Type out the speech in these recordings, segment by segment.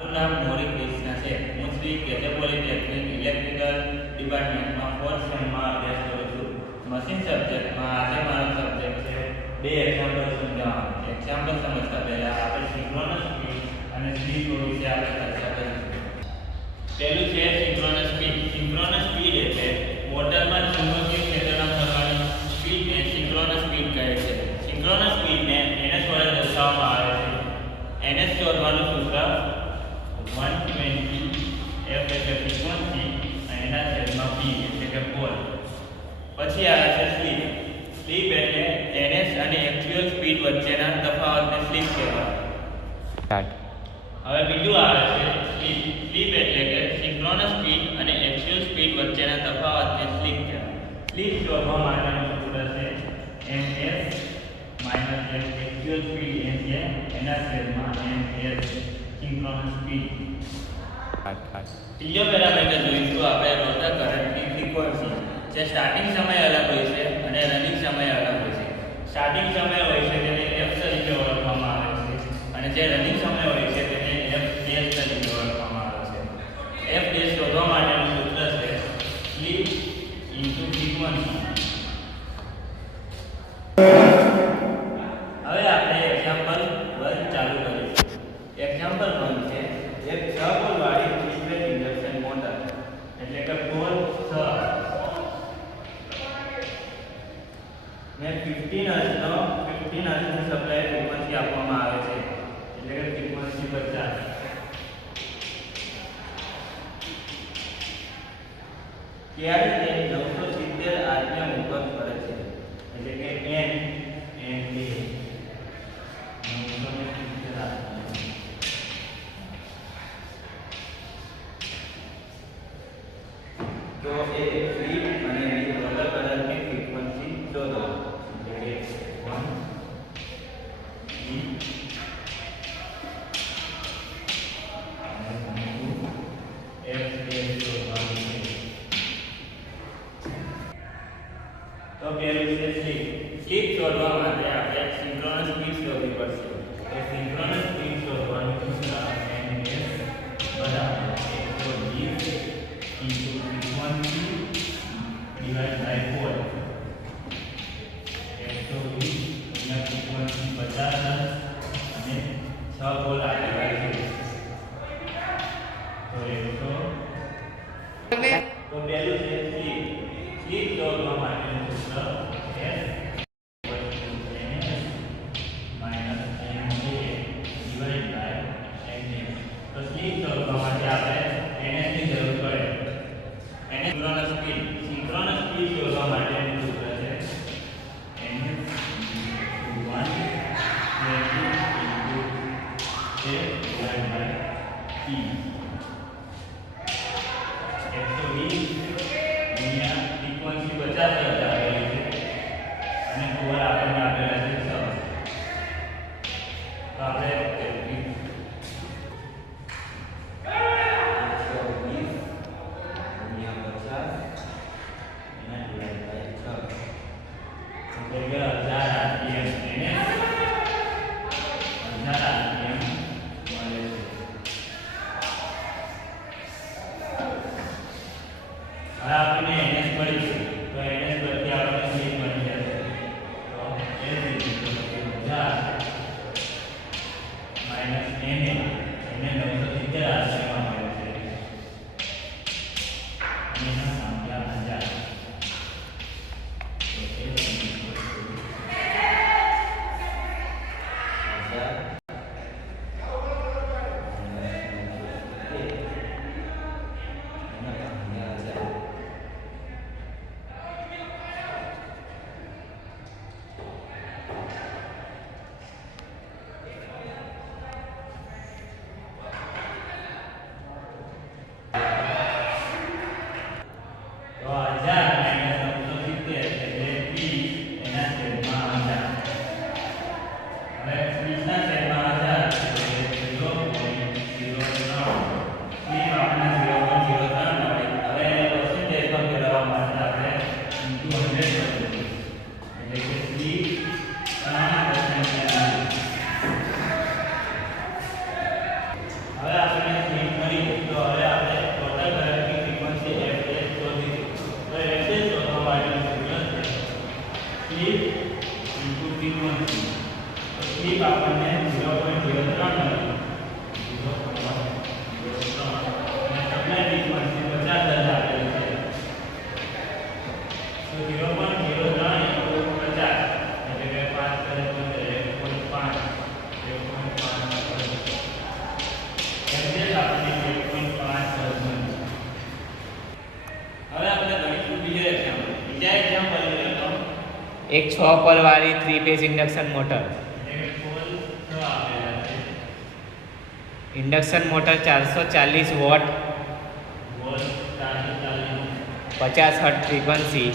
મારું નામ મોરી કૃષ્ણ છે. હું શ્રી કેજે પોલિટેકનિક ઇલેક્ટ્રિકલ ડિપાર્ટમેન્ટમાં 4th સેમમાં અભ્યાસ કરું છું. મશીન સબ્જેક્ટમાં આજે મારો સબ્જેક્ટ છે બે એક્ઝામ્પલ સમજાવવાનું. એક્ઝામ્પલ સમજતા પહેલા આપણે સિંક્રોનસ સ્પીડ અને સ્લીપ વિશે આપણે ચર્ચા કરીશું. પહેલું છે સિંક્રોનસ સ્પીડ. સિંક્રોનસ સ્પીડ એટલે મોટરમાં ચુંબકીય ક્ષેત્રમાં ફરવાની સ્પીડને સિંક્રોનસ સ્પીડ કહે છે. સિંક્રોનસ સ્પીડને ns વડે દર્શાવવામાં આવે છે. ns શોધવાનું સૂત્ર 120 f એટલે ફ્રીક્વન્સી અને એના છેદમાં p એટલે કે પોલ. પછી આવે છે સ્લીપ. સ્લીપ એટલે ns અને એક્ચ્યુઅલ સ્પીડ વચ્ચેના તફાવતને સ્લીપ કહેવાય. હવે બીજું આવે છે સ્લીપ. સ્લીપ એટલે કે સિંક્રોનસ સ્પીડ અને એક્ચ્યુઅલ સ્પીડ વચ્ચેના તફાવતને સ્લીપ કહેવાય. સ્લીપ શોધવા માટેનું સૂત્ર છે ns માઈનસ એક્ચ્યુઅલ સ્પીડ એટલે એના છેદમાં ns સિંક્રોનસ સ્પીડ. ત્રીજો પેરામીટર જોઈશું આપણે રોટર કરંટની ફ્રીક્વન્સી. જે સ્ટાર્ટિંગ સમય અલગ હોય છે અને રનિંગ સમય અલગ હોય છે. સ્ટાર્ટિંગ સમય હોય છે તેને f તરીકે ઓળખવામાં આવે છે અને જે રનિંગ સમય હોય છે તેને f ડેશ તરીકે ઓળખવામાં આવે છે. f ડેશ શોધવા માટેનું સૂત્ર છે સ્લીપ ઇન્ટુ ફ્રીક્વન્સી. હવે આપણે એક્ઝામ્પલ 1 ચાલુ કરીશું. એક્ઝામ્પલ 1 છે એક 6 પોલ વાળી થ્રી ફેઝ ઇન્ડક્શન મોટર એટલે કે પોલ 6 ને 15 હર્ટ્ઝની સપ્લાય ફ્રીક્વન્સી આપવામાં આવે છે એટલે કે ફ્રીક્વન્સી 50. ત્યારે તે 970 આરપીએમ ઉપર ફરે છે એટલે કે n d 970 આરપીએમ. તો એ સ્લીપ અને રોટર કરંટની ફ્રીક્વન્સી શોધો. એટલે કે 1 તો પહેલું છે સ્લીપ. સ્લીપ શોધવા માટે આપણે સિંક્રોનસ સ્પીડ શોધવી પડશે. તો સિંક્રોનસ સ્પીડ શોધવાનું સૂત્ર ns બરાબર 120 ઇન્ટુ ફ્રીક્વન્સી ડિવાઇડ બાય 4. 120 ગુણ્યા ફ્રીક્વન્સી 50 અને 6 પોલ આપેલા છે તો 100. તો પહેલું છે સ્લીપ. સ્લીપ શોધવા માટેનું સૂત્ર સિંક્રોનસ સ્પીડ શોધવા માટેનું સૂત્ર છે ns 120 ગુણ્યા ફ્રીક્વન્સી 50 આપેલી છે અને પોલ આપણને આપેલા છે 6. તો આપણે 1000 એક 6 પોલ વાળી 3 phase induction motor. Induction motor 440 watt 50 hertz frequency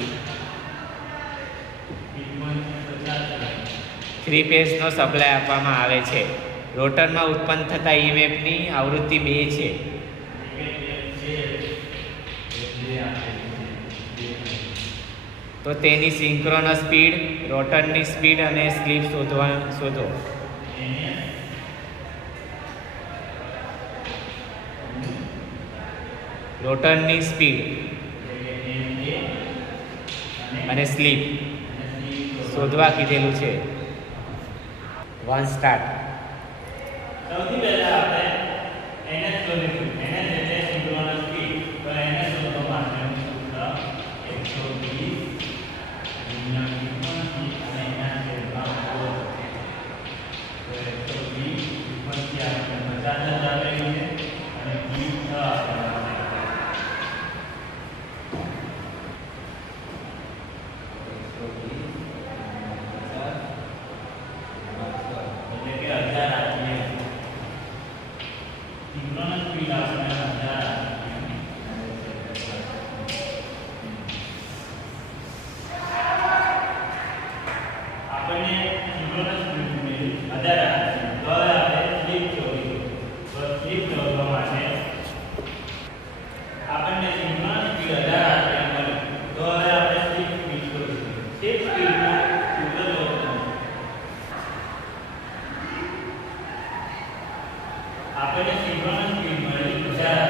3 ફેઝનો સપ્લાય આપવામાં આવે છે. રોટરમાં ઉત્પન્ન થતા ઈએમએફની આવૃત્તિ 2 છે. તો તેની સિંક્રોનસ સ્પીડ, રોટરની સ્પીડ અને સ્લીપ શોધો. રોટરની સ્પીડ અને સ્લીપ શોધવા કીધેલું છે. 1 સ્ટાર્ટ. સૌથી પહેલા આપણે એને શોધીશું. એને એટલે સિંક્રોનસ સ્પીડ. તો એને શોધવા માટેનું સૂત્ર 120 ગુણ્યા ફ્રીક્વન્સી અને એના છેદમાં 4. તો 120 ફ્રીક્વન્સી આપણે 50 આપેલી છે અને સ્પીડ 6 આપેલી છે. આપણે સિંક્રોનસ સ્પીડ મળી 1000.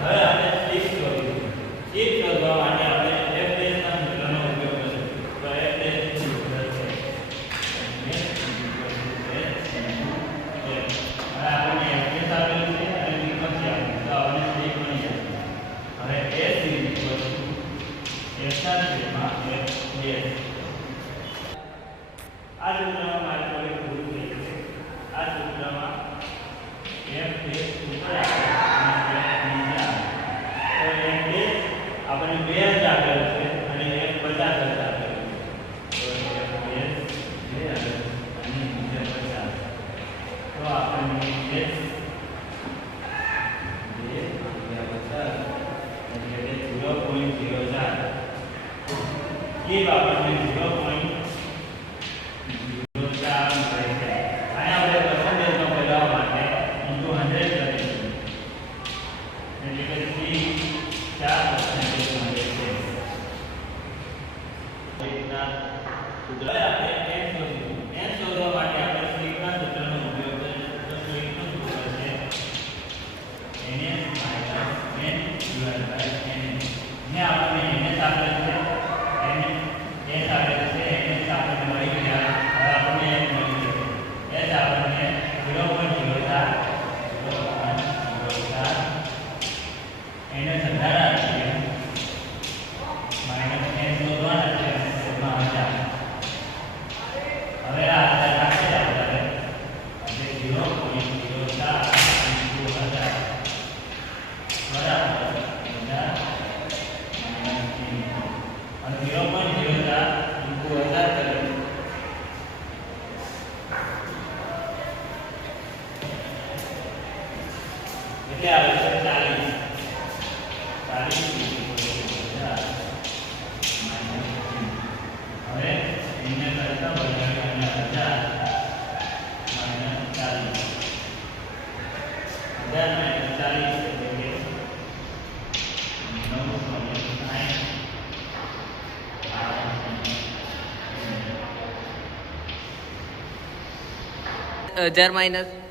હવે આપણે સ્લીપ શોધીશું. સ્લીપ શોધવા માટે આપણે F ના સૂત્રનો ઉપયોગ કરીશું. તો F સૂત્ર છે હવે આપણને F આપેલું છે અને ફ્રીક્વન્સી આપેલી તો આપણને સ્લીપ મળી જશે. હવે S ના છેદમાં F. આ સૂત્રમાં મારી થોડી ભૂલ થઈ છે. આ સૂત્રમાં F ઉપર આપણે આપણે 2 જ આપેલું છે અને F 50 જ આપેલું છે. તો F 2 અને નીચે 50. તો આપણને S 2 50 એટલે 0.04 સ્લીપ આપણને 0.04 મળે છે. અને આપણે પર્સન્ટેજમાં ફેરવવા માટે into 100 કરીશું. એટલે કે 4% મળે છે. સ્લીપના સૂત્ર આપણે n શોધીશું. n શોધવા માટે આપણે સ્લીપના સૂત્રનો ઉપયોગ કરીશું. તો સ્લીપનું સૂત્ર છે ns - n / n. ને આપણને ns આપેલ છે, ns આપેલ છે, ns આપણને મળી ગયા. હવે આપણને n મળી જશે. s આપણને 0.04 એને 18 આપીએ માઈનસ n શોધવાના છે એમાં 1000. હવે આ 1000 આપે આપણે એટલે 0.04 into 1000 બરાબર 1000 માઈનસ 3 અને 0.04 into 1000 કરીએ એટલે આવે છે 40. 40 હવે એને કરતા વધારે અને 1000 - 40 1000 - 40 એટલે કે 1000 માઈનસ